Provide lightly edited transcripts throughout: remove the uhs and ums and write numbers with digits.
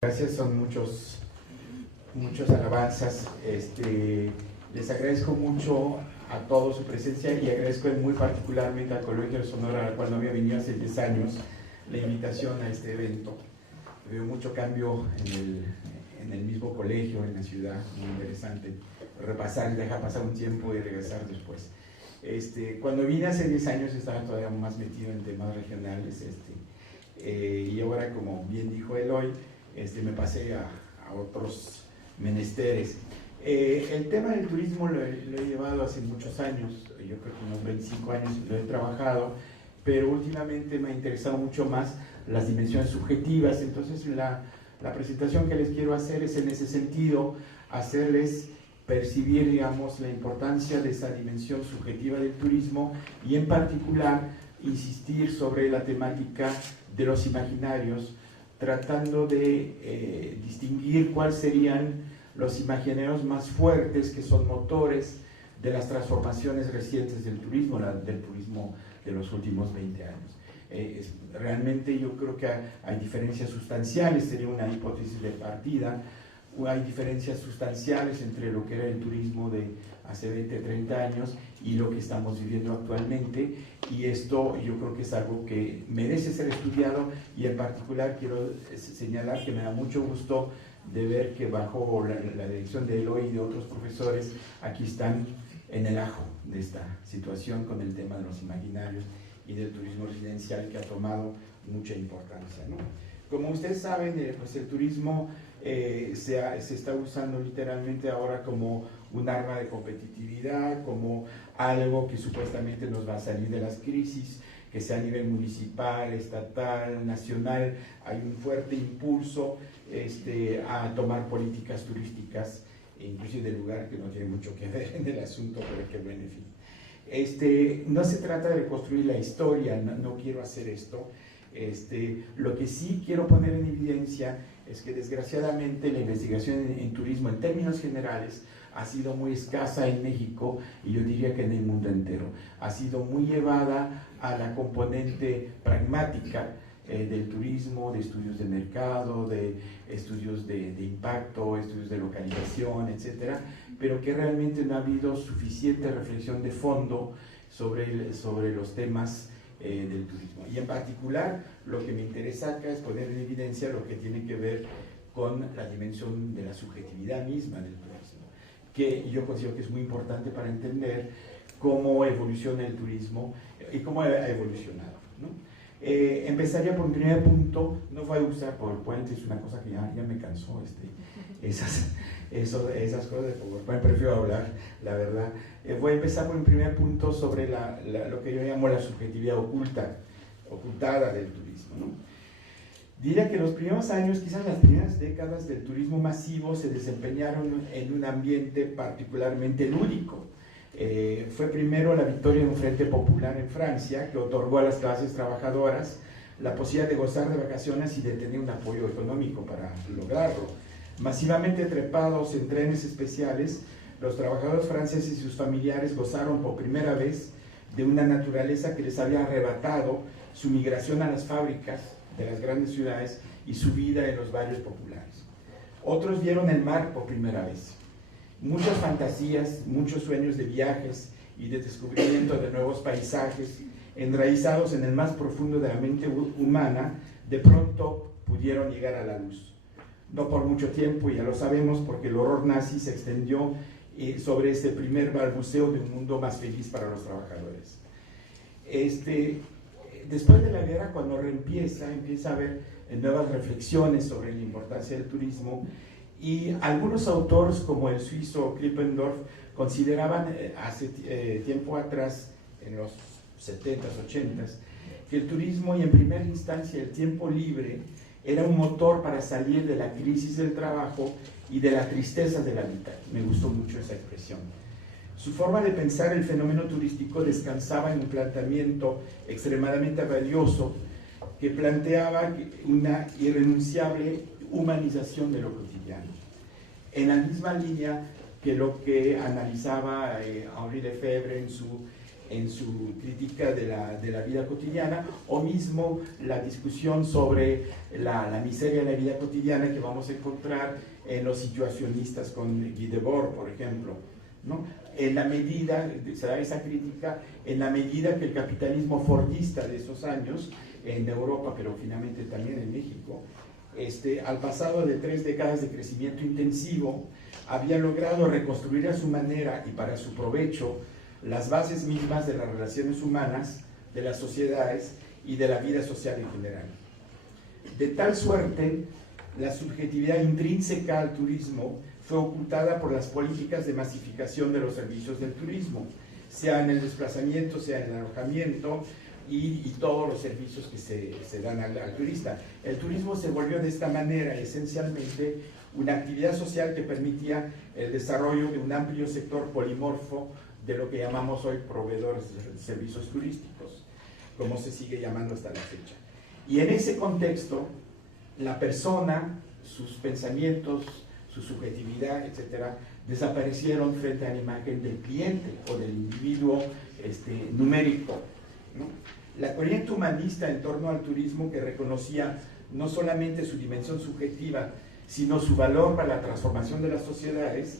Gracias, son muchas alabanzas. Les agradezco mucho a todos su presencia y agradezco muy particularmente al Colegio de Sonora, al cual no había venido hace 10 años, la invitación a este evento. Veo mucho cambio en el mismo colegio, en la ciudad, muy interesante. Repasar y dejar pasar un tiempo y regresar después. Cuando vine hace 10 años estaba todavía más metido en temas regionales, y ahora, como bien dijo Eloy, me pasé a otros menesteres. El tema del turismo lo he llevado hace muchos años, yo creo que unos 25 años lo he trabajado, pero últimamente me ha interesado mucho más las dimensiones subjetivas. Entonces la presentación que les quiero hacer es en ese sentido, hacerles percibir, digamos, la importancia de esa dimensión subjetiva del turismo y en particular insistir sobre la temática de los imaginarios, tratando de distinguir cuáles serían los imaginarios más fuertes que son motores de las transformaciones recientes del turismo de los últimos 20 años. Realmente yo creo que hay diferencias sustanciales, sería una hipótesis de partida. Hay diferencias sustanciales entre lo que era el turismo de hace 20, 30 años y lo que estamos viviendo actualmente, y esto yo creo que es algo que merece ser estudiado, y en particular quiero señalar que me da mucho gusto de ver que bajo la dirección de Eloy y de otros profesores aquí están en el ajo de esta situación con el tema de los imaginarios y del turismo residencial, que ha tomado mucha importancia, ¿no? Como ustedes saben, pues el turismo se está usando literalmente ahora como un arma de competitividad, como algo que supuestamente nos va a salir de las crisis, que sea a nivel municipal, estatal, nacional. Hay un fuerte impulso a tomar políticas turísticas, inclusive de lugar que no tiene mucho que ver en el asunto, pero que bueno, en fin. No se trata de reconstruir la historia, no quiero hacer esto. Lo que sí quiero poner en evidencia es que desgraciadamente la investigación en turismo en términos generales ha sido muy escasa en México, y yo diría que en el mundo entero. Ha sido muy llevada a la componente pragmática del turismo, de estudios de mercado, de estudios de impacto, estudios de localización, etcétera, pero que realmente no ha habido suficiente reflexión de fondo sobre los temas del turismo. Y en particular lo que me interesa acá es poner en evidencia lo que tiene que ver con la dimensión de la subjetividad misma del turismo, que yo considero que es muy importante para entender cómo evoluciona el turismo y cómo ha evolucionado, ¿no? Empezaría por un primer punto. No voy a usar PowerPoint, es una cosa que ya me cansó, esas cosas de PowerPoint, prefiero hablar, la verdad. Voy a empezar por un primer punto sobre lo que yo llamo la subjetividad ocultada del turismo, ¿no? Diría que los primeros años, quizás las primeras décadas del turismo masivo, se desempeñaron en un ambiente particularmente lúdico. Fue primero la victoria de un frente popular en Francia, que otorgó a las clases trabajadoras la posibilidad de gozar de vacaciones y de tener un apoyo económico para lograrlo. Masivamente trepados en trenes especiales, los trabajadores franceses y sus familiares gozaron por primera vez de una naturaleza que les había arrebatado su migración a las fábricas de las grandes ciudades y su vida en los barrios populares. Otros vieron el mar por primera vez. Muchas fantasías, muchos sueños de viajes y de descubrimiento de nuevos paisajes, enraizados en el más profundo de la mente humana, de pronto pudieron llegar a la luz. No por mucho tiempo, ya lo sabemos, porque el horror nazi se extendió sobre ese primer balbuceo de un mundo más feliz para los trabajadores. Después de la guerra, cuando empieza a haber nuevas reflexiones sobre la importancia del turismo, y algunos autores, como el suizo Klippendorf, consideraban hace tiempo atrás, en los 70s, 80s, que el turismo, y en primera instancia el tiempo libre, era un motor para salir de la crisis del trabajo y de la tristeza de la vida. Me gustó mucho esa expresión. Su forma de pensar el fenómeno turístico descansaba en un planteamiento extremadamente valioso que planteaba una irrenunciable humanización de lo cotidiano, en la misma línea que lo que analizaba Henri Lefebvre en su en su crítica de la vida cotidiana, o mismo la discusión sobre la miseria de la vida cotidiana que vamos a encontrar en los situacionistas con Guy Debord, por ejemplo, ¿no? En la medida, se da esa crítica, en la medida que el capitalismo fordista de esos años, en Europa, pero finalmente también en México, al pasado de 3 décadas de crecimiento intensivo, había logrado reconstruir a su manera y para su provecho las bases mismas de las relaciones humanas, de las sociedades y de la vida social en general. De tal suerte, la subjetividad intrínseca al turismo fue ocultada por las políticas de masificación de los servicios del turismo, sea en el desplazamiento, sea en el alojamiento y todos los servicios que se dan al turista. El turismo se volvió de esta manera esencialmente una actividad social que permitía el desarrollo de un amplio sector polimorfo de lo que llamamos hoy proveedores de servicios turísticos, como se sigue llamando hasta la fecha. Y en ese contexto, la persona, sus pensamientos, su subjetividad, etcétera, desaparecieron frente a la imagen del cliente o del individuo numérico, ¿no? La corriente humanista en torno al turismo, que reconocía no solamente su dimensión subjetiva, sino su valor para la transformación de las sociedades,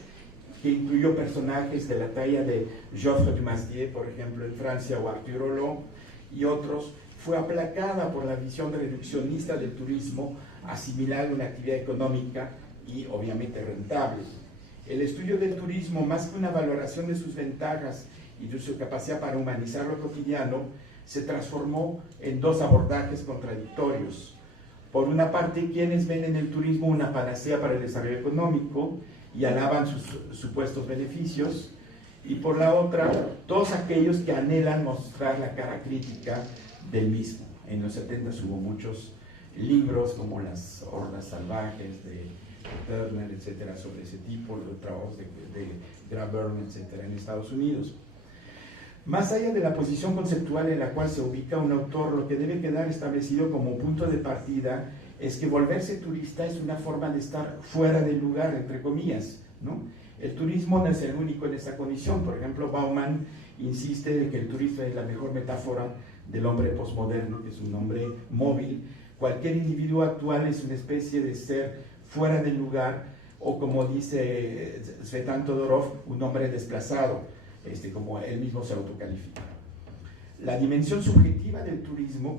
que incluyó personajes de la talla de Geoffroy Dumastier, por ejemplo, en Francia, o Arthur Rouault y otros, fue aplacada por la visión reduccionista del turismo, asimilada a una actividad económica y obviamente rentable. El estudio del turismo, más que una valoración de sus ventajas y de su capacidad para humanizar lo cotidiano, se transformó en 2 abordajes contradictorios. Por una parte, quienes ven en el turismo una panacea para el desarrollo económico y alaban sus supuestos beneficios, y por la otra, todos aquellos que anhelan mostrar la cara crítica del mismo. En los 70 hubo muchos libros como Las hordas salvajes de Turner, etcétera, sobre ese tipo, los trabajos de Graeber, etcétera, en Estados Unidos. Más allá de la posición conceptual en la cual se ubica un autor, lo que debe quedar establecido como punto de partida es que volverse turista es una forma de estar fuera del lugar, entre comillas, ¿no? El turismo no es el único en esa condición. Por ejemplo, Bauman insiste en que el turismo es la mejor metáfora del hombre posmoderno, que es un hombre móvil. Cualquier individuo actual es una especie de ser fuera del lugar, o como dice Svetan Todorov, un hombre desplazado, como él mismo se autocalifica. La dimensión subjetiva del turismo,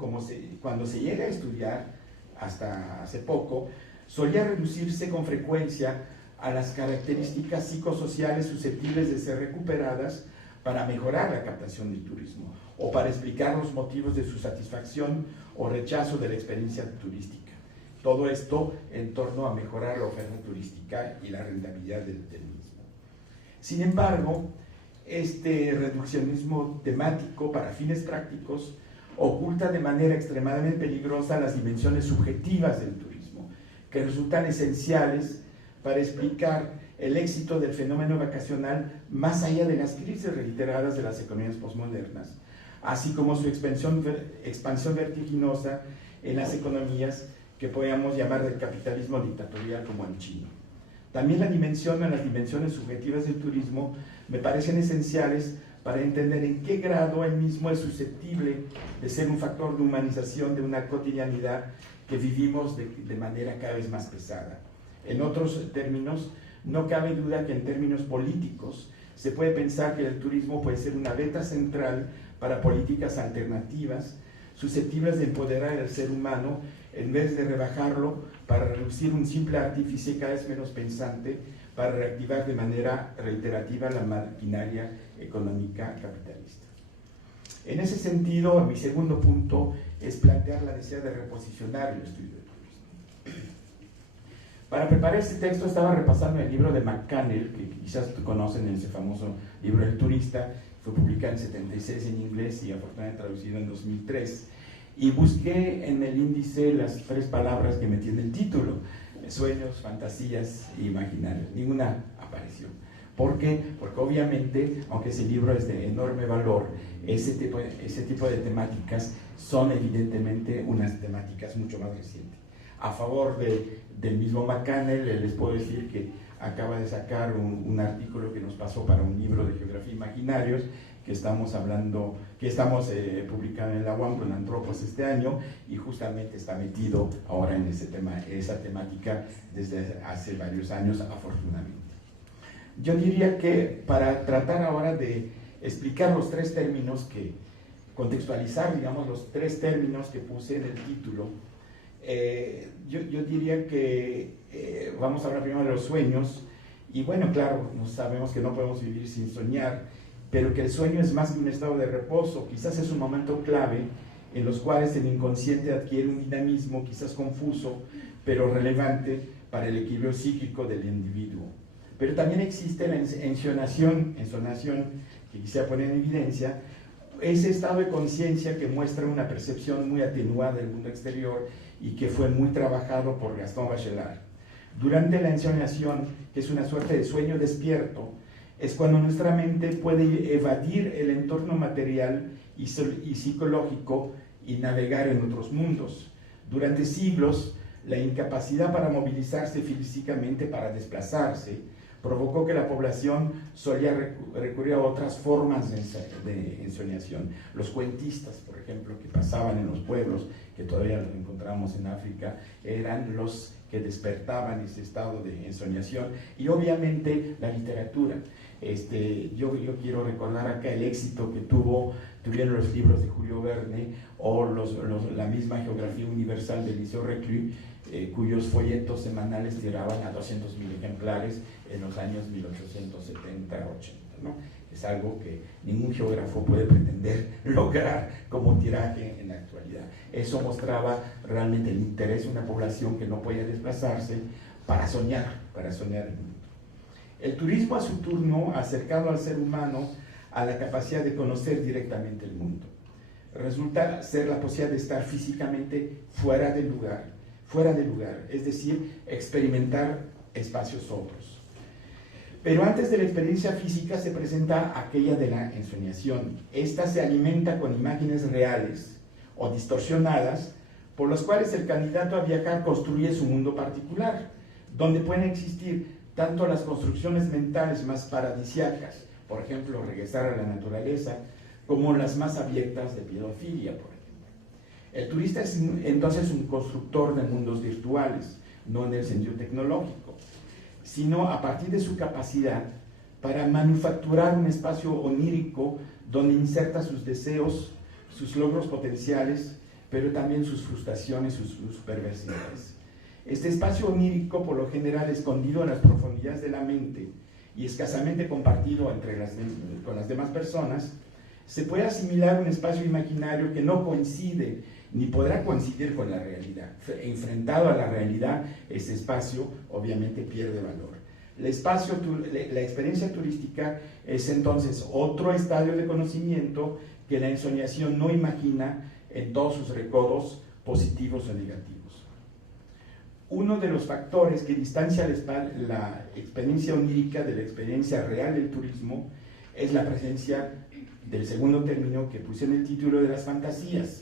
cuando se llega a estudiar, hasta hace poco, solía reducirse con frecuencia a las características psicosociales susceptibles de ser recuperadas para mejorar la captación del turismo, o para explicar los motivos de su satisfacción o rechazo de la experiencia turística. Todo esto en torno a mejorar la oferta turística y la rentabilidad del mismo. Sin embargo, este reduccionismo temático para fines prácticos oculta de manera extremadamente peligrosa las dimensiones subjetivas del turismo, que resultan esenciales para explicar el éxito del fenómeno vacacional más allá de las crisis reiteradas de las economías posmodernas, así como su expansión vertiginosa en las economías que podríamos llamar del capitalismo dictatorial, como el chino. También las dimensiones subjetivas del turismo me parecen esenciales para entender en qué grado él mismo es susceptible de ser un factor de humanización de una cotidianidad que vivimos de manera cada vez más pesada. En otros términos, no cabe duda que en términos políticos se puede pensar que el turismo puede ser una beta central para políticas alternativas susceptibles de empoderar al ser humano en vez de rebajarlo para reducir un simple artífice cada vez menos pensante para reactivar de manera reiterativa la maquinaria económica capitalista. En ese sentido, mi segundo punto es plantear la necesidad de reposicionar el estudio del turismo. Para preparar este texto estaba repasando el libro de McCannell, que quizás conocen, ese famoso libro El turista, fue publicado en 76 en inglés y afortunadamente traducido en 2003, y busqué en el índice las 3 palabras que metí en el título: sueños, fantasías e imaginarios. Ninguna apareció. ¿Por qué? Porque obviamente, aunque ese libro es de enorme valor, ese tipo de temáticas son evidentemente unas temáticas mucho más recientes. A favor del mismo McCannell, les puedo decir que acaba de sacar un artículo que nos pasó para un libro de geografía imaginarios, que estamos hablando, que estamos publicando en la UAM con Antropos este año, y justamente está metido ahora en ese tema, esa temática desde hace varios años, afortunadamente. Yo diría que para tratar ahora de explicar los tres términos contextualizar, digamos, los tres términos que puse en el título, yo diría que vamos a hablar primero de los sueños, y bueno, claro, sabemos que no podemos vivir sin soñar, pero que el sueño es más que un estado de reposo, quizás es un momento clave en los cuales el inconsciente adquiere un dinamismo quizás confuso, pero relevante para el equilibrio psíquico del individuo. Pero también existe la ensonación que quisiera poner en evidencia, ese estado de conciencia que muestra una percepción muy atenuada del mundo exterior y que fue muy trabajado por Gaston Bachelard. Durante la ensoñación, que es una suerte de sueño despierto, es cuando nuestra mente puede evadir el entorno material y psicológico y navegar en otros mundos. Durante siglos, la incapacidad para movilizarse físicamente, para desplazarse, provocó que la población solía recurrir a otras formas de ensoñación. Los cuentistas, por ejemplo, que pasaban en los pueblos, que todavía los encontramos en África, eran los que despertaban ese estado de ensoñación, y obviamente la literatura. Yo quiero recordar acá el éxito que tuvieron los libros de Julio Verne o la misma Geografía Universal de Eliseo Reclus, cuyos folletos semanales tiraban a 200.000 ejemplares en los años 1870-80, ¿no? Es algo que ningún geógrafo puede pretender lograr como tiraje en la actualidad. Eso mostraba realmente el interés de una población que no podía desplazarse para soñar el mundo. El turismo, a su turno, ha acercado al ser humano a la capacidad de conocer directamente el mundo. Resulta ser la posibilidad de estar físicamente fuera del lugar, es decir, experimentar espacios otros. Pero antes de la experiencia física se presenta aquella de la ensoñación. Esta se alimenta con imágenes reales o distorsionadas, por las cuales el candidato a viajar construye su mundo particular, donde pueden existir tanto las construcciones mentales más paradisíacas, por ejemplo, regresar a la naturaleza, como las más abiertas de pedofilia, por ejemplo. El turista es entonces un constructor de mundos virtuales, no en el sentido tecnológico, sino a partir de su capacidad para manufacturar un espacio onírico donde inserta sus deseos, sus logros potenciales, pero también sus frustraciones, sus perversidades. Este espacio onírico, por lo general escondido en las profundidades de la mente y escasamente compartido con las demás personas, se puede asimilar a un espacio imaginario que no coincide ni podrá coincidir con la realidad. Enfrentado a la realidad, ese espacio obviamente pierde valor. La experiencia turística es entonces otro estadio de conocimiento que la ensoñación no imagina en todos sus recodos positivos o negativos. Uno de los factores que distancia la experiencia onírica de la experiencia real del turismo es la presencia del segundo término que puse en el título, de las fantasías.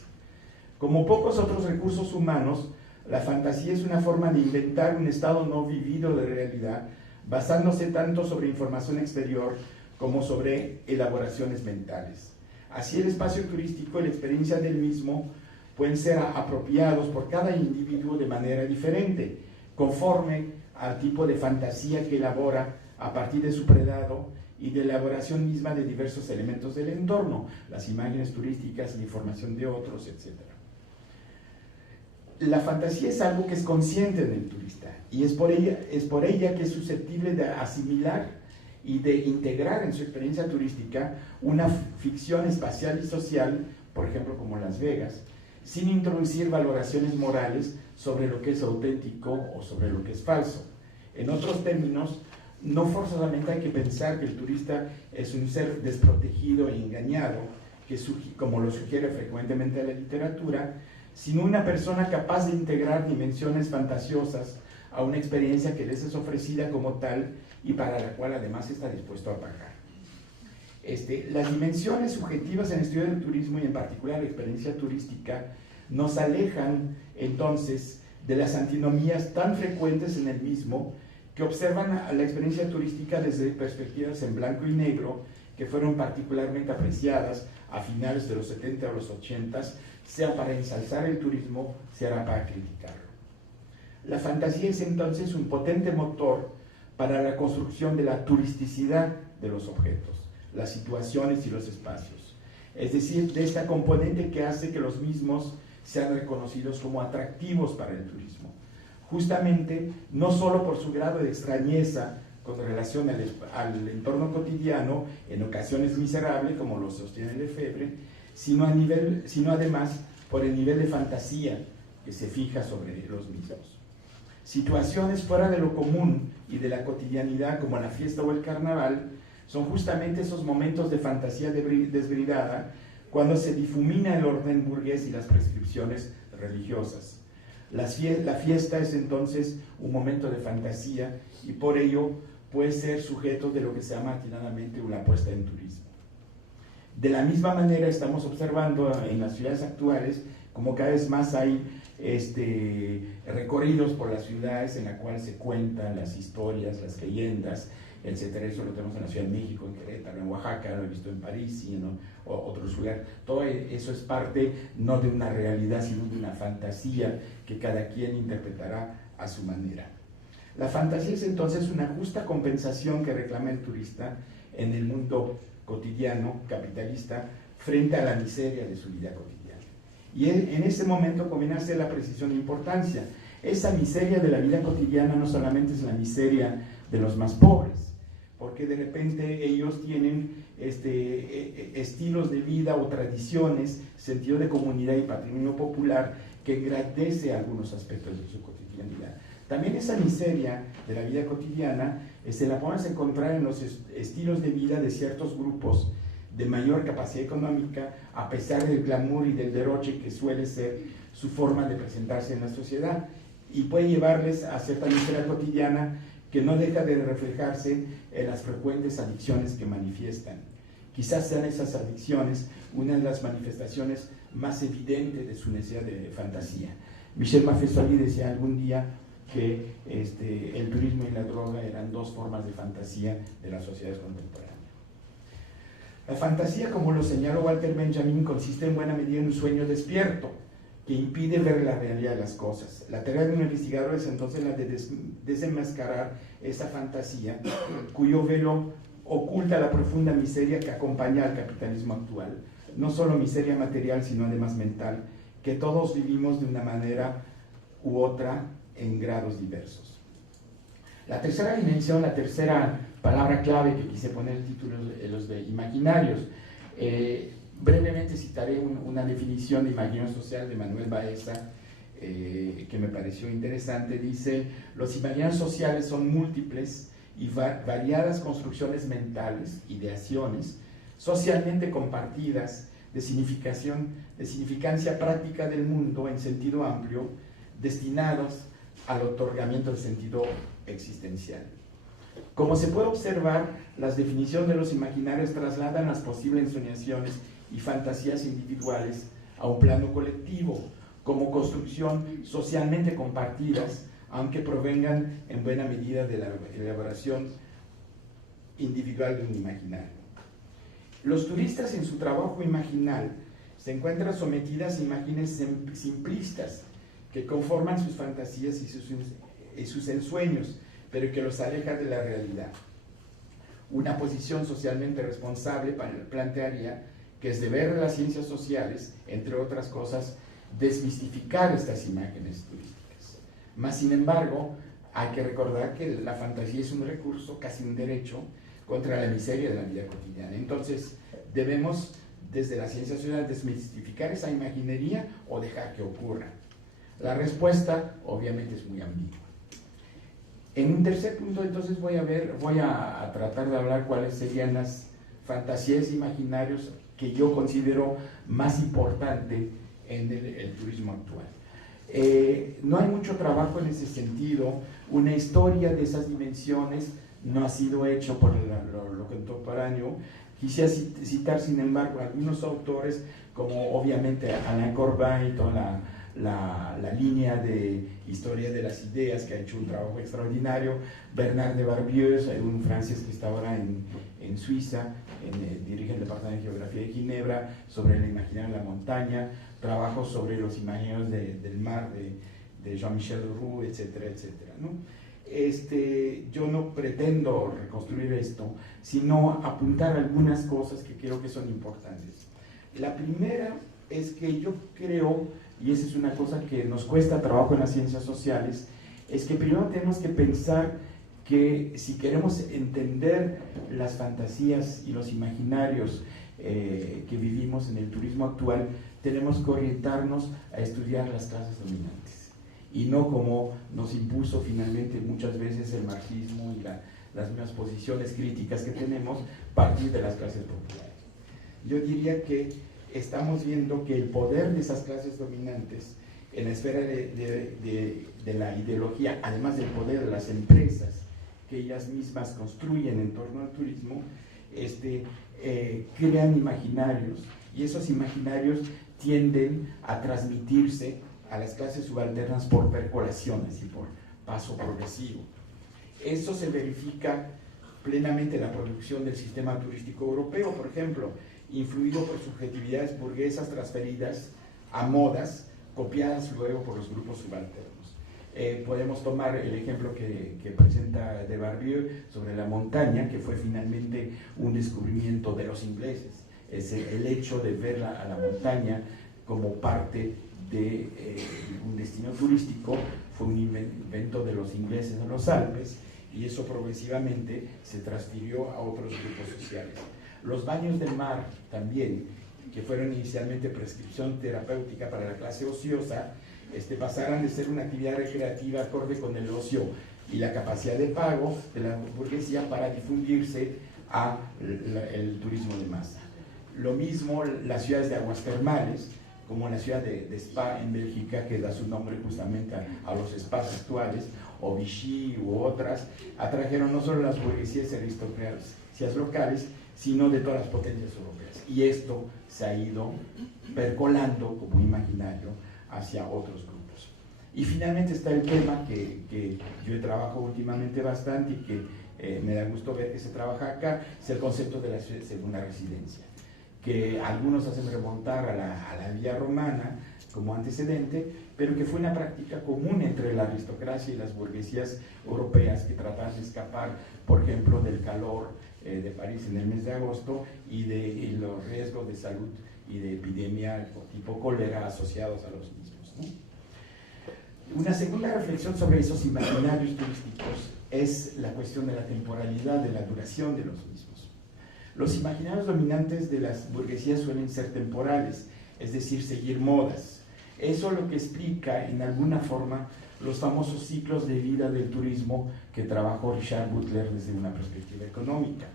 Como pocos otros recursos humanos, la fantasía es una forma de inventar un estado no vivido de realidad, basándose tanto sobre información exterior como sobre elaboraciones mentales. Así, el espacio turístico y la experiencia del mismo pueden ser apropiados por cada individuo de manera diferente, conforme al tipo de fantasía que elabora a partir de su predado y de elaboración misma de diversos elementos del entorno, las imágenes turísticas, la información de otros, etc. La fantasía es algo que es consciente en el turista, y es por ella que es susceptible de asimilar y de integrar en su experiencia turística una ficción espacial y social, por ejemplo como Las Vegas, sin introducir valoraciones morales sobre lo que es auténtico o sobre lo que es falso. En otros términos, no forzosamente hay que pensar que el turista es un ser desprotegido e engañado, como lo sugiere frecuentemente la literatura, sino una persona capaz de integrar dimensiones fantasiosas a una experiencia que les es ofrecida como tal y para la cual además está dispuesto a pagar. Las dimensiones subjetivas en el estudio del turismo, y en particular la experiencia turística, nos alejan entonces de las antinomías tan frecuentes en el mismo, que observan a la experiencia turística desde perspectivas en blanco y negro que fueron particularmente apreciadas a finales de los 70 o los 80, sea para ensalzar el turismo, sea para criticarlo. La fantasía es entonces un potente motor para la construcción de la turisticidad de los objetos, las situaciones y los espacios. Es decir, de esta componente que hace que los mismos sean reconocidos como atractivos para el turismo. Justamente, no solo por su grado de extrañeza con relación al entorno cotidiano, en ocasiones miserable, como lo sostiene Lefebvre, sino además por el nivel de fantasía que se fija sobre los mismos. Situaciones fuera de lo común y de la cotidianidad, como la fiesta o el carnaval, son justamente esos momentos de fantasía desbridada cuando se difumina el orden burgués y las prescripciones religiosas. La fiesta es entonces un momento de fantasía y por ello puede ser sujeto de lo que se llama atinadamente una apuesta en turismo. De la misma manera estamos observando en las ciudades actuales como cada vez más hay recorridos por las ciudades en la cual se cuentan las historias, las leyendas, etcétera. Eso lo tenemos en la Ciudad de México, en Querétaro, en Oaxaca, lo he visto en París y en otros lugares. Todo eso es parte no de una realidad, sino de una fantasía que cada quien interpretará a su manera. La fantasía es entonces una justa compensación que reclama el turista en el mundo cotidiano, capitalista, frente a la miseria de su vida cotidiana. Y en ese momento conviene hacer la precisión de importancia. Esa miseria de la vida cotidiana no solamente es la miseria de los más pobres, porque de repente ellos tienen estilos de vida o tradiciones, sentido de comunidad y patrimonio popular que engrandece algunos aspectos de su cotidianidad. También esa miseria de la vida cotidiana se la podemos encontrar en los estilos de vida de ciertos grupos de mayor capacidad económica, a pesar del glamour y del derroche que suele ser su forma de presentarse en la sociedad, y puede llevarles a cierta miseria cotidiana que no deja de reflejarse en las frecuentes adicciones que manifiestan. Quizás sean esas adicciones una de las manifestaciones más evidentes de su necesidad de fantasía. Michel Maffesoli decía algún día que el turismo y la droga eran dos formas de fantasía de las sociedades contemporáneas. La fantasía, como lo señaló Walter Benjamin, consiste en buena medida en un sueño despierto que impide ver la realidad de las cosas. La tarea de un investigador es entonces la de desenmascarar esa fantasía cuyo velo oculta la profunda miseria que acompaña al capitalismo actual, no solo miseria material, sino además mental, que todos vivimos de una manera u otra en grados diversos. La tercera dimensión, la tercera palabra clave que quise poner el título de los de imaginarios. Brevemente citaré una definición de imaginario social de Manuel Baeza que me pareció interesante. Dice: los imaginarios sociales son múltiples y variadas construcciones mentales, ideaciones, socialmente compartidas, de significancia práctica del mundo en sentido amplio, destinados al otorgamiento del sentido existencial. Como se puede observar, las definiciones de los imaginarios trasladan las posibles ensoñaciones y fantasías individuales a un plano colectivo, como construcción socialmente compartidas, aunque provengan en buena medida de la elaboración individual de un imaginario. Los turistas en su trabajo imaginal se encuentran sometidas a imágenes simplistas que conforman sus fantasías y sus ensueños, pero que los aleja de la realidad. Una posición socialmente responsable plantearía que es deber de las ciencias sociales, entre otras cosas, desmistificar estas imágenes turísticas. Mas, sin embargo, hay que recordar que la fantasía es un recurso, casi un derecho, contra la miseria de la vida cotidiana. Entonces, debemos, desde las ciencias sociales, desmistificar esa imaginería o dejar que ocurra. La respuesta, obviamente, es muy ambigua. En un tercer punto, entonces, voy a tratar de hablar cuáles serían las fantasías imaginarios que yo considero más importante en el turismo actual. No hay mucho trabajo en ese sentido. Una historia de esas dimensiones no ha sido hecho por lo contemporáneo. Quisiera citar, sin embargo, algunos autores, como obviamente Alain Corbin y toda la línea de historia de las ideas, que ha hecho un trabajo extraordinario, Bernard de Barbieux, un francés que está ahora en Suiza, dirige el Departamento de Geografía de Ginebra, sobre el imaginario en la montaña, trabajos sobre los imaginarios del mar de Jean-Michel Roux, etcétera, etcétera, ¿no? Yo no pretendo reconstruir esto, sino apuntar algunas cosas que creo que son importantes. La primera es que yo creo, y esa es una cosa que nos cuesta trabajo en las ciencias sociales, es que primero tenemos que pensar que si queremos entender las fantasías y los imaginarios que vivimos en el turismo actual, tenemos que orientarnos a estudiar las clases dominantes, y no como nos impuso finalmente muchas veces el marxismo y las mismas posiciones críticas que tenemos, partir de las clases populares. Yo diría que estamos viendo que el poder de esas clases dominantes en la esfera de la ideología, además del poder de las empresas que ellas mismas construyen en torno al turismo, crean imaginarios, y esos imaginarios tienden a transmitirse a las clases subalternas por percolaciones y por paso progresivo. Eso se verifica plenamente en la producción del sistema turístico europeo, por ejemplo, influido por subjetividades burguesas transferidas a modas, copiadas luego por los grupos subalternos. Podemos tomar el ejemplo que presenta de Barbieux sobre la montaña, que fue finalmente un descubrimiento de los ingleses. Es el hecho de ver a la montaña como parte de un destino turístico, fue un invento de los ingleses en los Alpes, y eso progresivamente se transfirió a otros grupos sociales. Los baños del mar también, que fueron inicialmente prescripción terapéutica para la clase ociosa, pasaron de ser una actividad recreativa acorde con el ocio y la capacidad de pago de la burguesía para difundirse al turismo de masa. Lo mismo las ciudades de aguas termales, como la ciudad de Spa en Bélgica, que da su nombre justamente a los spas actuales, o Vichy u otras, atrajeron no solo las burguesías y aristocracias locales, sino de todas las potencias europeas. Y esto se ha ido percolando como imaginario hacia otros grupos. Y finalmente está el tema que yo trabajo últimamente bastante y que me da gusto ver que se trabaja acá, es el concepto de la segunda residencia, que algunos hacen remontar a la vía romana como antecedente, pero que fue una práctica común entre la aristocracia y las burguesías europeas que trataban de escapar, por ejemplo, del calor de París en el mes de agosto y los riesgos de salud y de epidemia tipo cólera asociados a los mismos, ¿no? Una segunda reflexión sobre esos imaginarios turísticos es la cuestión de la temporalidad, de la duración de los mismos. Los imaginarios dominantes de las burguesías suelen ser temporales, es decir, seguir modas. Eso es lo que explica, en alguna forma, los famosos ciclos de vida del turismo que trabajó Richard Butler desde una perspectiva económica.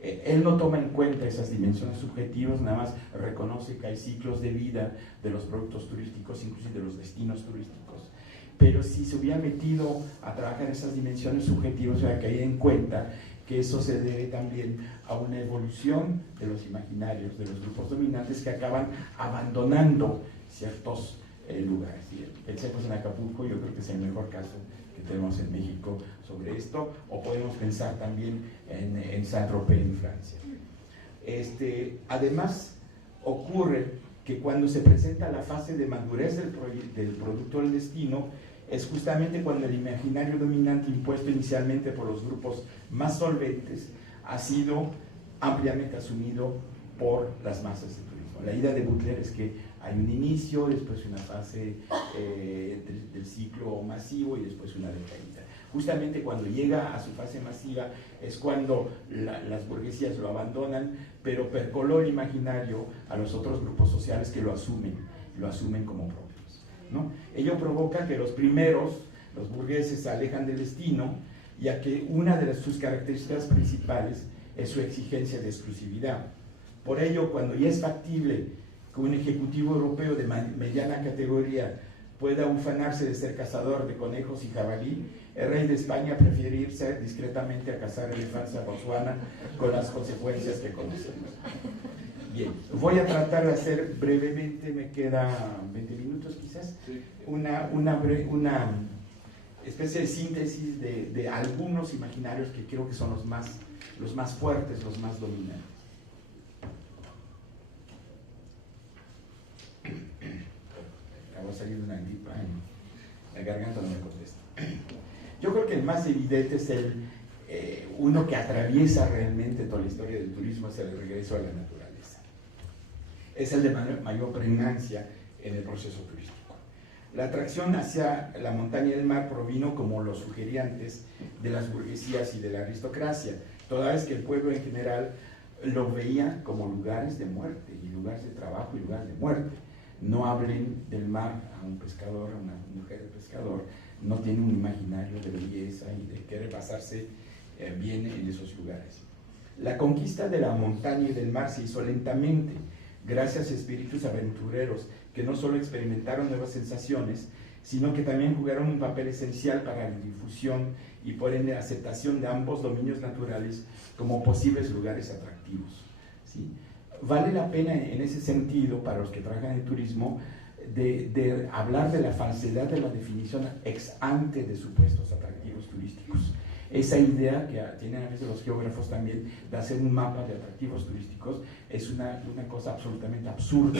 Él no toma en cuenta esas dimensiones subjetivas, nada más reconoce que hay ciclos de vida de los productos turísticos, inclusive de los destinos turísticos. Pero si se hubiera metido a trabajar en esas dimensiones subjetivas, se hubiera caído en cuenta que eso se debe también a una evolución de los imaginarios de los grupos dominantes que acaban abandonando ciertos lugares. Pensemos en Acapulco, yo creo que es el mejor caso que tenemos en México sobre esto, o podemos pensar también en Saint-Tropez en Francia. Además, ocurre que cuando se presenta la fase de madurez del producto del destino, es justamente cuando el imaginario dominante impuesto inicialmente por los grupos más solventes ha sido ampliamente asumido por las masas de turismo. La idea de Butler es que hay un inicio, después una fase del ciclo masivo y después una decaída. Justamente cuando llega a su fase masiva es cuando las burguesías lo abandonan, pero percoló el imaginario a los otros grupos sociales que lo asumen como propios, ¿no? Ello provoca que los primeros, los burgueses, se alejan del destino, ya que una de sus características principales es su exigencia de exclusividad. Por ello, cuando ya es factible que un ejecutivo europeo de mediana categoría pueda ufanarse de ser cazador de conejos y jabalí, el rey de España prefiere irse discretamente a cazar elefantes a Botswana, con las consecuencias que conocemos. Bien, voy a tratar de hacer brevemente, me queda 20 minutos quizás, una especie de síntesis de algunos imaginarios que creo que son los más fuertes, los más dominantes. Acabo de salir de una gripa en la garganta, no me contesta. Yo creo que el más evidente es uno que atraviesa realmente toda la historia del turismo, es el regreso a la naturaleza. Es el de mayor pregnancia en el proceso turístico. La atracción hacia la montaña y el mar provino, como lo sugería antes, de las burguesías y de la aristocracia, toda vez que el pueblo en general lo veía como lugares de muerte, y lugares de trabajo y lugares de muerte. No hablen del mar a un pescador, a una mujer de pescador, no tiene un imaginario de belleza y de querer pasarse bien en esos lugares. La conquista de la montaña y del mar se hizo lentamente, gracias a espíritus aventureros que no solo experimentaron nuevas sensaciones, sino que también jugaron un papel esencial para la difusión y por ende la aceptación de ambos dominios naturales como posibles lugares atractivos, ¿sí? Vale la pena en ese sentido, para los que trabajan en turismo, de hablar de la falsedad de la definición ex ante de supuestos atractivos turísticos. Esa idea que tienen a veces los geógrafos también de hacer un mapa de atractivos turísticos es una cosa absolutamente absurda.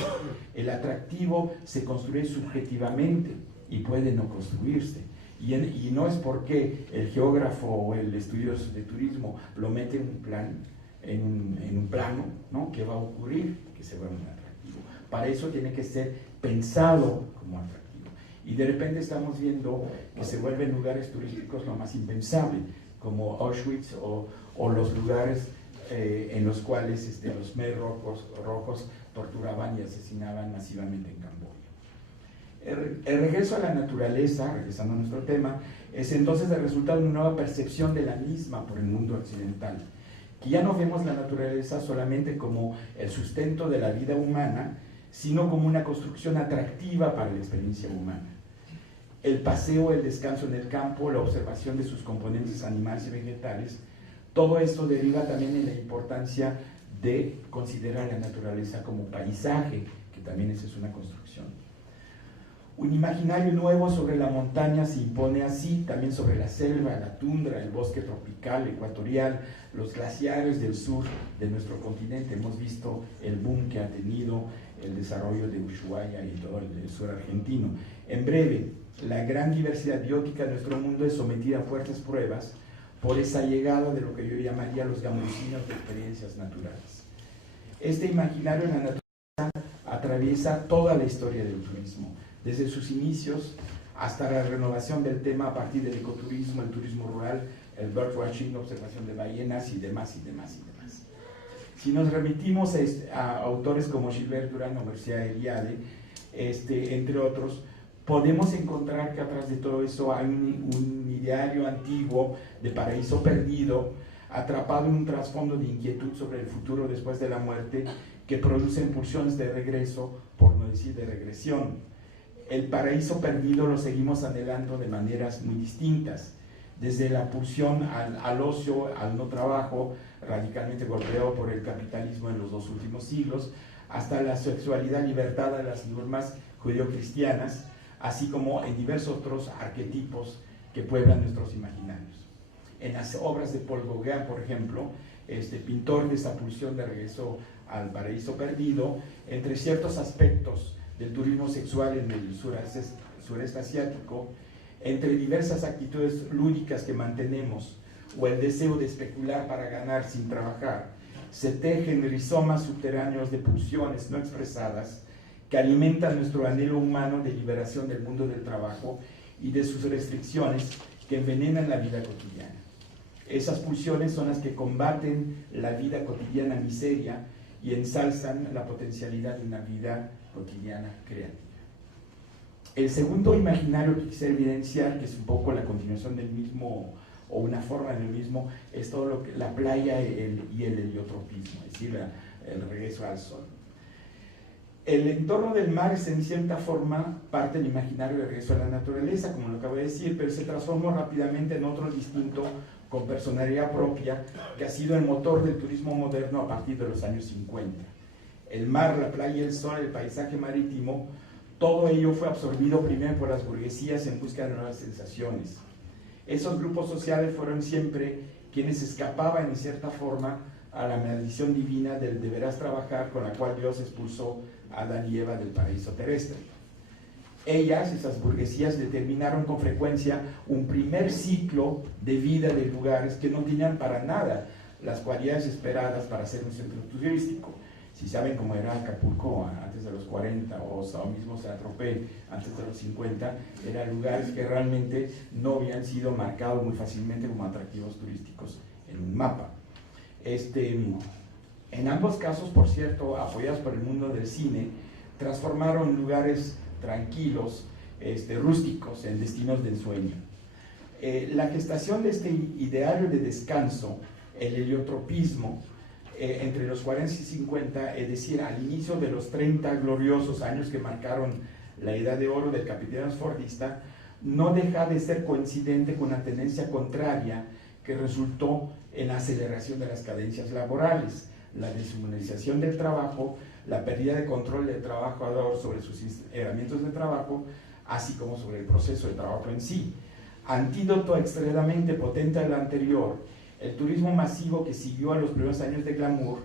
El atractivo se construye subjetivamente y puede no construirse. Y no es porque el geógrafo o el estudioso de turismo lo mete en un plan, en un plano, ¿no?, que va a ocurrir que se vuelva un atractivo. Para eso tiene que ser pensado como atractivo. Y de repente estamos viendo que se vuelven lugares turísticos lo más impensable, como Auschwitz o los lugares en los cuales los Khmer rojos torturaban y asesinaban masivamente en Camboya. El regreso a la naturaleza, regresando a nuestro tema, es entonces el resultado de una nueva percepción de la misma por el mundo occidental, que ya no vemos la naturaleza solamente como el sustento de la vida humana, sino como una construcción atractiva para la experiencia humana. El paseo, el descanso en el campo, la observación de sus componentes animales y vegetales, todo esto deriva también en la importancia de considerar la naturaleza como paisaje, que también esa es una construcción. Un imaginario nuevo sobre la montaña se impone así, también sobre la selva, la tundra, el bosque tropical, ecuatorial, los glaciares del sur de nuestro continente. Hemos visto el boom que ha tenido el desarrollo de Ushuaia y todo el sur argentino. En breve, la gran diversidad biótica de nuestro mundo es sometida a fuertes pruebas por esa llegada de lo que yo llamaría los gamusinos de experiencias naturales. Este imaginario en la naturaleza atraviesa toda la historia del turismo, desde sus inicios hasta la renovación del tema a partir del ecoturismo, el turismo rural, el birdwatching, observación de ballenas y demás, y demás, y demás. Si nos remitimos a autores como Gilbert Durán o García Eliade, entre otros, podemos encontrar que atrás de todo eso hay un ideario antiguo de paraíso perdido, atrapado en un trasfondo de inquietud sobre el futuro después de la muerte, que produce impulsiones de regreso, por no decir de regresión. El paraíso perdido lo seguimos anhelando de maneras muy distintas, desde la pulsión al ocio, al no trabajo, radicalmente golpeado por el capitalismo en los 2 últimos siglos, hasta la sexualidad libertada de las normas judeocristianas, así como en diversos otros arquetipos que pueblan nuestros imaginarios. En las obras de Paul Gauguin, por ejemplo, pintor de esa pulsión de regreso al paraíso perdido, entre ciertos aspectos del turismo sexual en el sureste asiático, entre diversas actitudes lúdicas que mantenemos o el deseo de especular para ganar sin trabajar, se tejen rizomas subterráneos de pulsiones no expresadas que alimentan nuestro anhelo humano de liberación del mundo del trabajo y de sus restricciones que envenenan la vida cotidiana. Esas pulsiones son las que combaten la vida cotidiana miseria y ensalzan la potencialidad de una vida cotidiana creativa. El segundo imaginario que quisiera evidenciar, que es un poco la continuación del mismo, o una forma del mismo, es todo lo que la playa y el heliotropismo, es decir, el regreso al sol. El entorno del mar es en cierta forma parte del imaginario de regreso a la naturaleza, como lo acabo de decir, pero se transformó rápidamente en otro distinto con personalidad propia, que ha sido el motor del turismo moderno a partir de los años 50. el mar, la playa, el sol, el paisaje marítimo, todo ello fue absorbido primero por las burguesías en busca de nuevas sensaciones. Esos grupos sociales fueron siempre quienes escapaban en cierta forma a la maldición divina del deberás trabajar con la cual Dios expulsó a Adán y Eva del paraíso terrestre. Ellas, esas burguesías, determinaron con frecuencia un primer ciclo de vida de lugares que no tenían para nada las cualidades esperadas para ser un centro turístico. Si saben cómo era Acapulco antes de los 40 o mismo Saint-Tropez antes de los 50, eran lugares que realmente no habían sido marcados muy fácilmente como atractivos turísticos en un mapa. En ambos casos, por cierto, apoyados por el mundo del cine, transformaron lugares tranquilos, rústicos, en destinos de ensueño. La gestación de este ideario de descanso, el heliotropismo, entre los 40 y 50, es decir, al inicio de los 30 gloriosos años que marcaron la edad de oro del capitalismo fordista, no deja de ser coincidente con una tendencia contraria que resultó en la aceleración de las cadencias laborales, la deshumanización del trabajo, la pérdida de control del trabajador sobre sus herramientas de trabajo, así como sobre el proceso de trabajo en sí. Antídoto extremadamente potente al anterior, el turismo masivo que siguió a los primeros años de glamour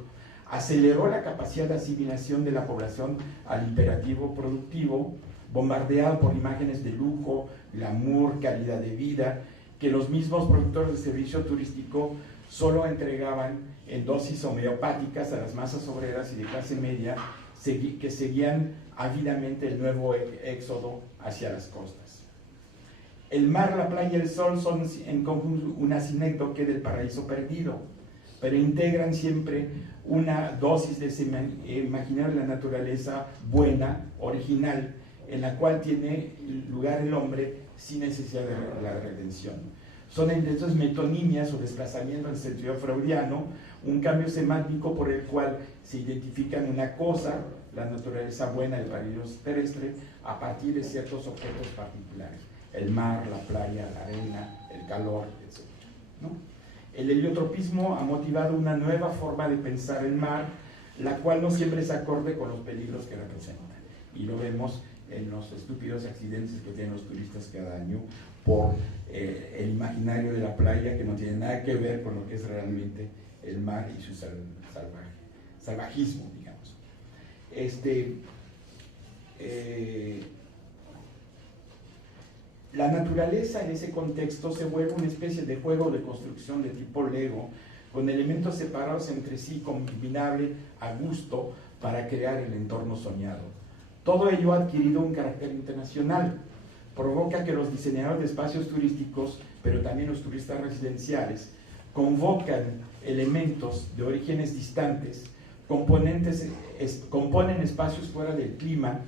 aceleró la capacidad de asimilación de la población al imperativo productivo, bombardeado por imágenes de lujo, glamour, calidad de vida, que los mismos productores de servicio turístico solo entregaban en dosis homeopáticas a las masas obreras y de clase media que seguían ávidamente el nuevo éxodo hacia las costas. El mar, la playa y el sol son en conjunto una sinécdoque del paraíso perdido, pero integran siempre una dosis de ese imaginario de la naturaleza buena, original, en la cual tiene lugar el hombre sin necesidad de la redención. Son entonces metonimias o desplazamientos en el sentido freudiano, un cambio semántico por el cual se identifican una cosa, la naturaleza buena del paraíso terrestre, a partir de ciertos objetos particulares, el mar, la playa, la arena, el calor, etc., ¿no? El heliotropismo ha motivado una nueva forma de pensar el mar, la cual no siempre es acorde con los peligros que representa, y lo vemos en los estúpidos accidentes que tienen los turistas cada año por el imaginario de la playa, que no tiene nada que ver con lo que es realmente el mar y su salvajismo, digamos. La naturaleza en ese contexto se vuelve una especie de juego de construcción de tipo Lego, con elementos separados entre sí, combinable a gusto para crear el entorno soñado. Todo ello ha adquirido un carácter internacional, provoca que los diseñadores de espacios turísticos, pero también los turistas residenciales, convocan elementos de orígenes distantes, componen espacios fuera del clima,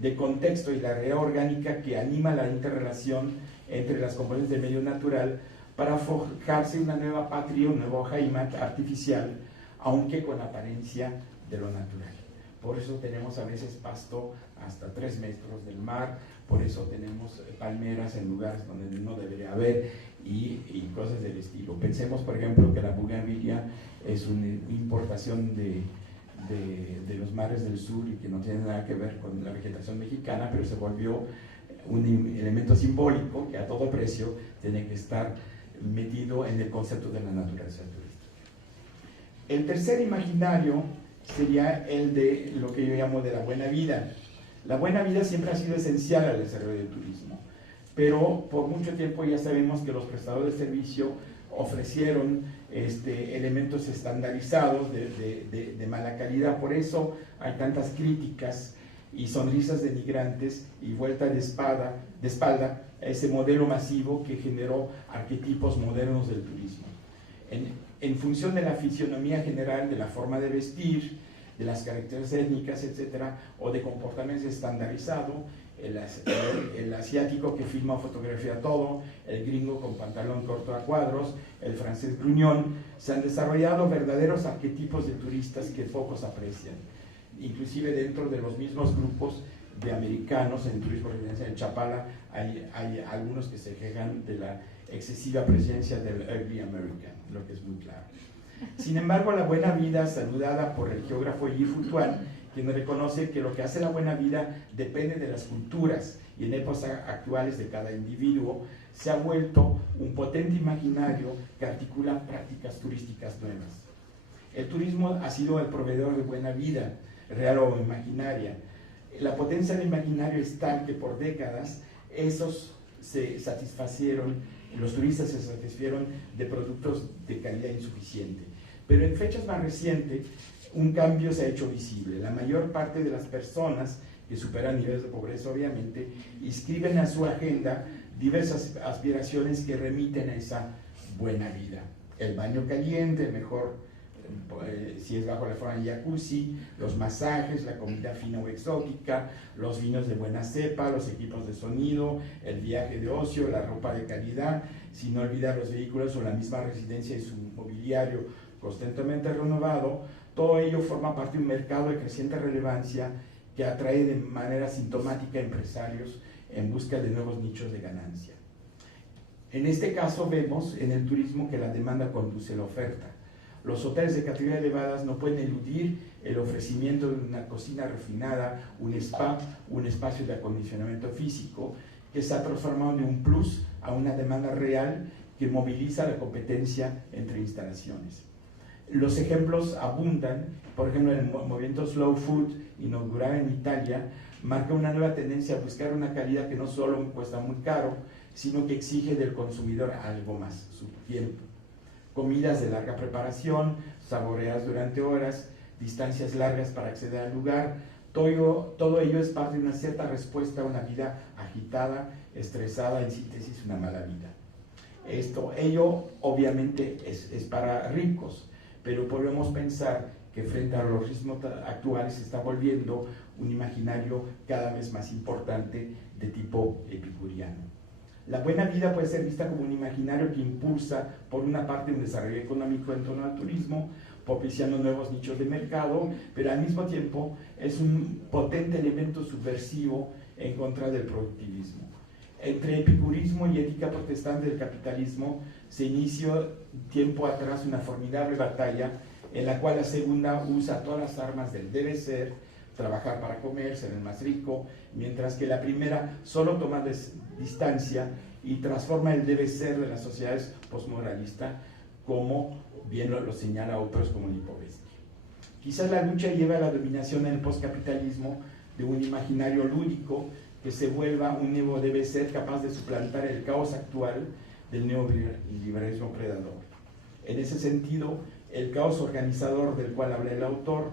de contexto y la realidad orgánica que anima la interrelación entre las componentes del medio natural para forjarse una nueva patria, un nuevo Heimat artificial, aunque con apariencia de lo natural. Por eso tenemos a veces pasto hasta 3 metros del mar, por eso tenemos palmeras en lugares donde no debería haber y cosas del estilo. Pensemos, por ejemplo, que la bougainvillea es una importación de los mares del sur y que no tiene nada que ver con la vegetación mexicana, pero se volvió un elemento simbólico que a todo precio tiene que estar metido en el concepto de la naturaleza turística. El tercer imaginario sería el de lo que yo llamo de la buena vida. La buena vida siempre ha sido esencial al desarrollo del turismo, pero por mucho tiempo ya sabemos que los prestadores de servicio ofrecieron elementos estandarizados de mala calidad. Por eso hay tantas críticas y sonrisas denigrantes y vuelta de espalda a ese modelo masivo que generó arquetipos modernos del turismo. En función de la fisionomía general, de la forma de vestir, de las características étnicas, etcétera, o de comportamientos estandarizados, el asiático que filma o fotografía todo, el gringo con pantalón corto a cuadros, el francés gruñón, se han desarrollado verdaderos arquetipos de turistas que pocos aprecian. Inclusive dentro de los mismos grupos de americanos en turismo residencial en Chapala hay algunos que se quejan de la excesiva presencia del ugly American, lo que es muy claro. Sin embargo, la buena vida, saludada por el geógrafo Yi Futuan quien reconoce que lo que hace la buena vida depende de las culturas y en épocas actuales de cada individuo, se ha vuelto un potente imaginario que articula prácticas turísticas nuevas. El turismo ha sido el proveedor de buena vida, real o imaginaria. La potencia del imaginario es tal que por décadas esos se satisfacieron, los turistas se satisfacieron de productos de calidad insuficiente. Pero en fechas más recientes, un cambio se ha hecho visible. La mayor parte de las personas que superan niveles de pobreza, obviamente, inscriben a su agenda diversas aspiraciones que remiten a esa buena vida. El baño caliente, mejor si es bajo la forma de jacuzzi, los masajes, la comida fina o exótica, los vinos de buena cepa, los equipos de sonido, el viaje de ocio, la ropa de calidad, sin olvidar los vehículos o la misma residencia y su mobiliario constantemente renovado. Todo ello forma parte de un mercado de creciente relevancia que atrae de manera sintomática a empresarios en busca de nuevos nichos de ganancia. En este caso vemos en el turismo que la demanda conduce a la oferta. Los hoteles de categoría elevada no pueden eludir el ofrecimiento de una cocina refinada, un spa, un espacio de acondicionamiento físico que se ha transformado de un plus a una demanda real que moviliza la competencia entre instalaciones. Los ejemplos abundan. Por ejemplo, el movimiento Slow Food, inaugurado en Italia, marca una nueva tendencia a buscar una calidad que no solo cuesta muy caro, sino que exige del consumidor algo más, su tiempo. Comidas de larga preparación, saboreadas durante horas, distancias largas para acceder al lugar, todo ello es parte de una cierta respuesta a una vida agitada, estresada, en síntesis una mala vida. Ello obviamente es para ricos, pero podemos pensar que frente a los ritmos actuales se está volviendo un imaginario cada vez más importante de tipo epicuriano. La buena vida puede ser vista como un imaginario que impulsa, por una parte, un desarrollo económico en torno al turismo, propiciando nuevos nichos de mercado, pero al mismo tiempo es un potente elemento subversivo en contra del productivismo. Entre epicurismo y ética protestante del capitalismo se inició tiempo atrás una formidable batalla en la cual la segunda usa todas las armas del debe ser, trabajar para comer, ser el más rico, mientras que la primera solo toma distancia y transforma el debe ser de las sociedades postmoralistas, como bien lo señala autores como Lipovetsky. Quizás la lucha lleva a la dominación en el postcapitalismo de un imaginario lúdico que se vuelva un nuevo debe ser capaz de suplantar el caos actual del neoliberalismo predador. En ese sentido, el caos organizador del cual habla el autor,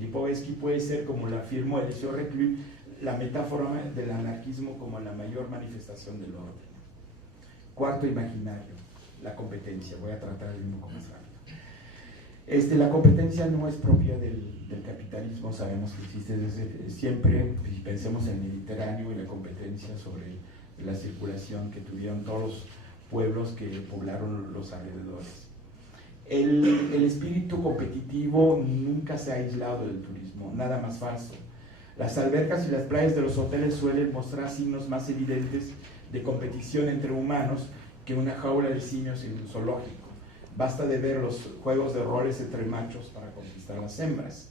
Lipovetsky, puede ser, como lo afirmó Eliseo Reclus, la metáfora del anarquismo como la mayor manifestación del orden. Cuarto imaginario, la competencia. Voy a tratar el un poco más rápido. La competencia no es propia del capitalismo, sabemos que existe desde siempre. Si pensemos en el Mediterráneo y la competencia sobre la circulación que tuvieron todos los pueblos que poblaron los alrededores. El espíritu competitivo nunca se ha aislado del turismo, nada más falso. Las albercas y las playas de los hoteles suelen mostrar signos más evidentes de competición entre humanos que una jaula de simios en un zoológico. Basta de ver los juegos de roles entre machos para conquistar las hembras.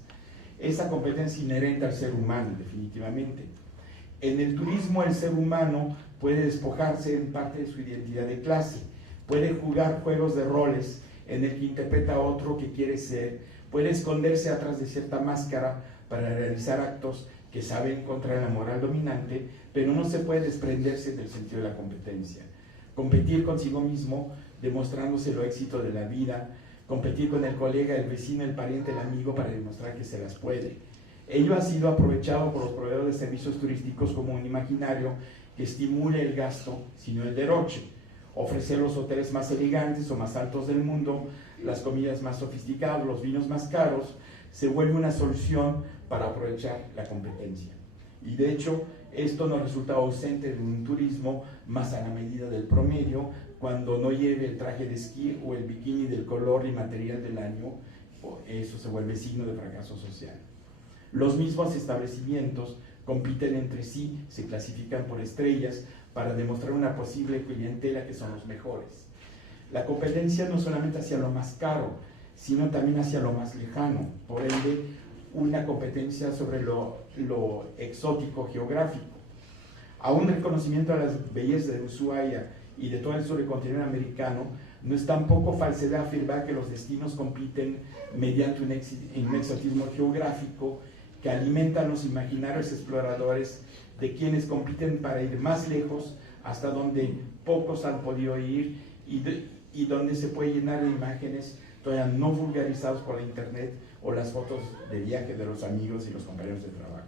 Esa competencia inherente al ser humano, definitivamente. En el turismo, el ser humano puede despojarse en parte de su identidad de clase, puede jugar juegos de roles en el que interpreta a otro que quiere ser, puede esconderse atrás de cierta máscara para realizar actos que saben contra la moral dominante, pero no se puede desprenderse del sentido de la competencia. Competir consigo mismo, demostrándose lo éxito de la vida, competir con el colega, el vecino, el pariente, el amigo, para demostrar que se las puede. Ello ha sido aprovechado por los proveedores de servicios turísticos como un imaginario que estimule el gasto, sino el derroche. Ofrecer los hoteles más elegantes o más altos del mundo, las comidas más sofisticadas, los vinos más caros, se vuelve una solución para aprovechar la competencia. Y de hecho, esto nos resulta ausente de un turismo más a la medida del promedio, cuando no lleve el traje de esquí o el bikini del color y material del año, eso se vuelve signo de fracaso social. Los mismos establecimientos compiten entre sí, se clasifican por estrellas para demostrar una posible clientela que son los mejores. La competencia no solamente hacia lo más caro, sino también hacia lo más lejano. Por ende, una competencia sobre lo exótico geográfico. A un reconocimiento a las bellezas de Ushuaia y de todo el sur del continente americano, no es tampoco falsedad afirmar que los destinos compiten mediante un exotismo geográfico que alimentan los imaginarios exploradores de quienes compiten para ir más lejos, hasta donde pocos han podido ir y donde se puede llenar de imágenes todavía no vulgarizados por la internet o las fotos de viaje de los amigos y los compañeros de trabajo.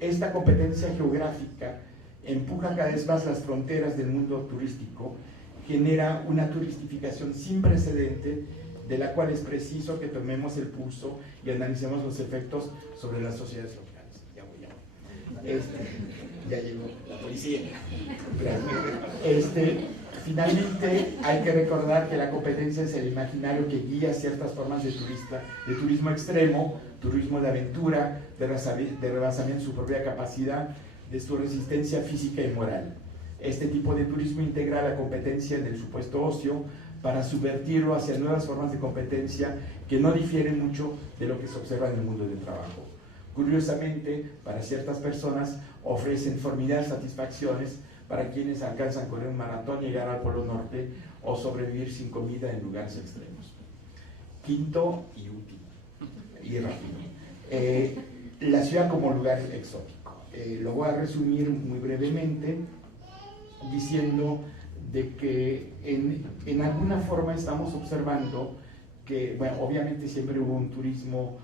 Esta competencia geográfica empuja cada vez más las fronteras del mundo turístico, genera una turistificación sin precedente, de la cual es preciso que tomemos el pulso y analicemos los efectos sobre las sociedades locales. Ya llegó la policía. Finalmente, hay que recordar que la competencia es el imaginario que guía ciertas formas de turismo extremo, turismo de aventura, de rebasamiento de su propia capacidad, de su resistencia física y moral. Este tipo de turismo integra la competencia en el supuesto ocio para subvertirlo hacia nuevas formas de competencia que no difieren mucho de lo que se observa en el mundo del trabajo. Curiosamente, para ciertas personas ofrecen formidables satisfacciones para quienes alcanzan a correr un maratón, llegar al Polo Norte o sobrevivir sin comida en lugares extremos. Quinto y último, y rápido, la ciudad como lugar exótico. Lo voy a resumir muy brevemente diciendo de que en alguna forma estamos observando que, bueno, obviamente siempre hubo un turismo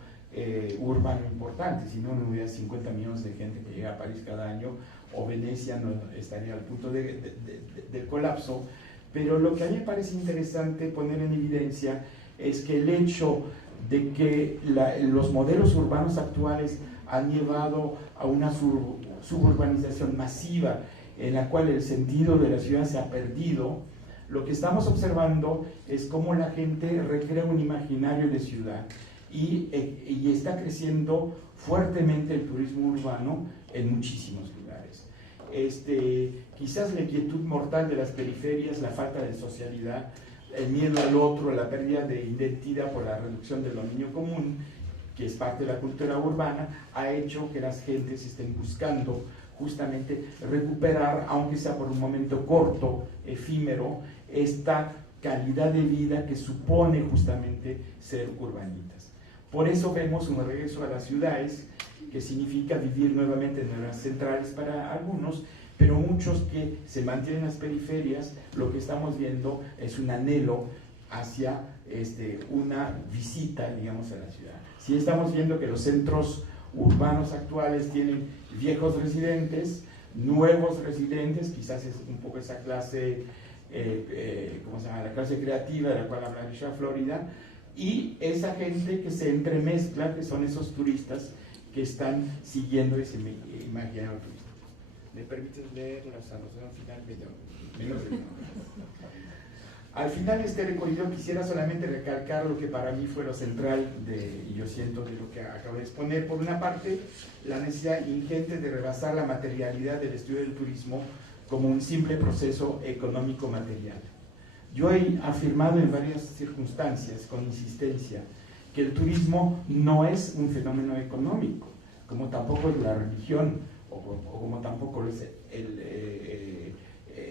urbano importante, si no hubiera 50 millones de gente que llega a París cada año, o Venecia no estaría al punto del colapso, pero lo que a mí me parece interesante poner en evidencia es que el hecho de que los modelos urbanos actuales han llevado a una suburbanización masiva en la cual el sentido de la ciudad se ha perdido, lo que estamos observando es cómo la gente recrea un imaginario de ciudad y está creciendo fuertemente el turismo urbano en muchísimos lugares. Quizás la inquietud mortal de las periferias, la falta de socialidad, el miedo al otro, la pérdida de identidad por la reducción del dominio común, que es parte de la cultura urbana, ha hecho que las gentes estén buscando justamente recuperar, aunque sea por un momento corto, efímero, esta calidad de vida que supone justamente ser urbanitas. Por eso vemos un regreso a las ciudades, que significa vivir nuevamente en las centrales para algunos, pero muchos que se mantienen en las periferias, lo que estamos viendo es un anhelo hacia una visita, digamos, a la ciudad. Sí estamos viendo que los centros urbanos actuales tienen viejos residentes, nuevos residentes, quizás es un poco esa clase, ¿cómo se llama? La clase creativa de la cual habla Risha Florida, y esa gente que se entremezcla, que son esos turistas que están siguiendo ese imaginario turístico. ¿Me permites leer la salutación final? Menos de Al final de este recorrido quisiera solamente recalcar lo que para mí fue lo central y yo siento de lo que acabo de exponer. Por una parte, la necesidad ingente de rebasar la materialidad del estudio del turismo como un simple proceso económico material. Yo he afirmado en varias circunstancias, con insistencia, que el turismo no es un fenómeno económico, como tampoco es la religión, o como tampoco es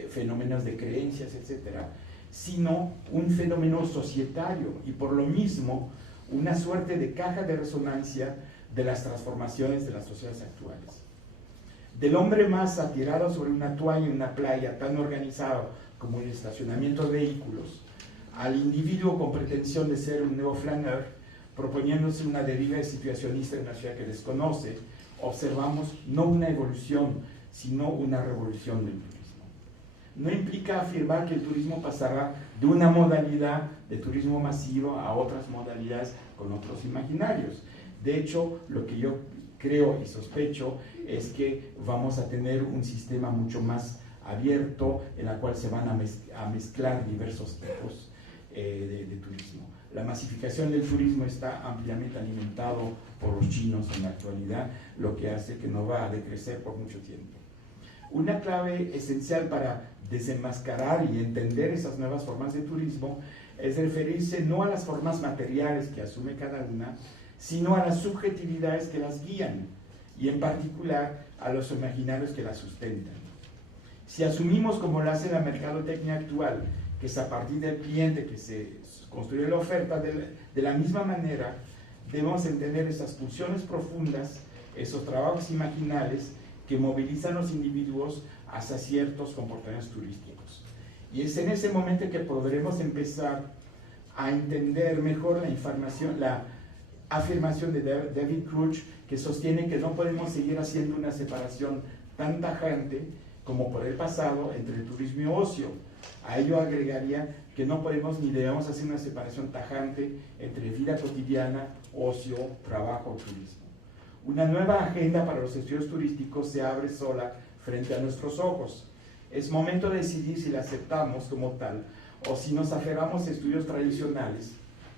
fenómenos de creencias, etcétera, sino un fenómeno societario y por lo mismo una suerte de caja de resonancia de las transformaciones de las sociedades actuales. Del hombre más atirado sobre una toalla en una playa tan organizado como el estacionamiento de vehículos, al individuo con pretensión de ser un nuevo flaneur, proponiéndose una deriva situacionista en una ciudad que desconoce, observamos no una evolución, sino una revolución del turismo. No implica afirmar que el turismo pasará de una modalidad de turismo masivo a otras modalidades con otros imaginarios. De hecho, lo que yo creo y sospecho es que vamos a tener un sistema mucho más abierto en el cual se van a mezclar diversos tipos de turismo. La masificación del turismo está ampliamente alimentado por los chinos en la actualidad, lo que hace que no va a decrecer por mucho tiempo. Una clave esencial para desenmascarar y entender esas nuevas formas de turismo es referirse no a las formas materiales que asume cada una, sino a las subjetividades que las guían, y en particular a los imaginarios que las sustentan. Si asumimos, como lo hace la mercadotecnia actual, que es a partir del cliente que se construye la oferta, de la misma manera debemos entender esas pulsiones profundas, esos trabajos imaginales que movilizan a los individuos hacia ciertos comportamientos turísticos. Y es en ese momento que podremos empezar a entender mejor la afirmación de David Crouch, que sostiene que no podemos seguir haciendo una separación tan tajante como por el pasado entre el turismo y ocio. A ello agregaría que no podemos ni debemos hacer una separación tajante entre vida cotidiana, ocio, trabajo o turismo. Una nueva agenda para los estudios turísticos se abre sola frente a nuestros ojos. Es momento de decidir si la aceptamos como tal o si nos aferramos a estudios tradicionales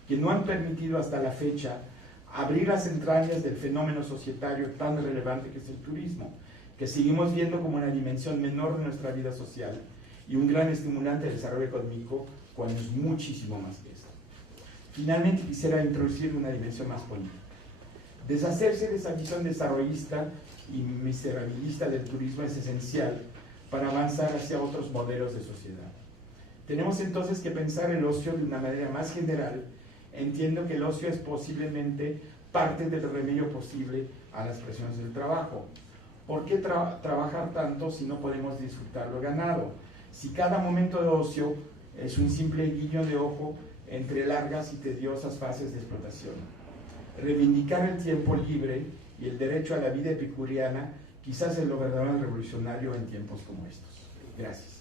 que no han permitido hasta la fecha abrir las entrañas del fenómeno societario tan relevante que es el turismo, que seguimos viendo como una dimensión menor de nuestra vida social y un gran estimulante del desarrollo económico, cuando es muchísimo más que esto. Finalmente quisiera introducir una dimensión más política. Deshacerse de esa visión desarrollista y miserabilista del turismo es esencial para avanzar hacia otros modelos de sociedad. Tenemos entonces que pensar el ocio de una manera más general. Entiendo que el ocio es posiblemente parte del remedio posible a las presiones del trabajo. ¿Por qué trabajar tanto si no podemos disfrutar lo ganado? Si cada momento de ocio es un simple guiño de ojo entre largas y tediosas fases de explotación. Reivindicar el tiempo libre y el derecho a la vida epicuriana quizás es lo verdaderamente revolucionario en tiempos como estos. Gracias.